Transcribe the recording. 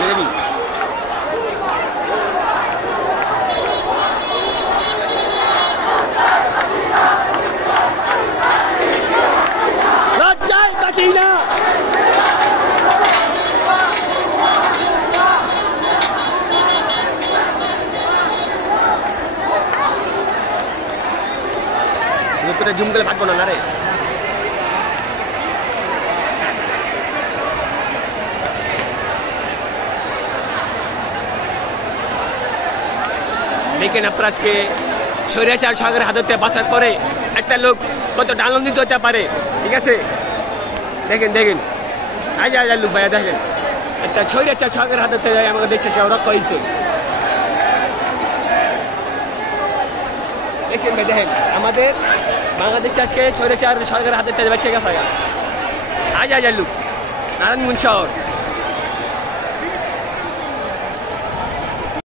আমি রেডি। লজ্জায় বাঁচি না। তোরা জুম করে থাকবো না রে। দেখেন আপনারা আজকে স্বৈরাচার সরকারের হাত থেকে বাঁচার পরে একটা লোক কতটা আনন্দিত হতে পারে। ঠিক আছে, দেখেন দেখেন আজ আজ লোক ভাইয়া দেখেন একটা স্বৈরাচার সরকারের হাত থেকে আমাদের দেশটা সে রক্ষা হয়েছে। দেখেন ভাই দেখেন আমাদের বাংলাদেশটা আজকে স্বৈরাচার সরকারের হাতে থেকে বেঁচে গেছে। আজ আজ লোক নারায়ণগঞ্জ শহর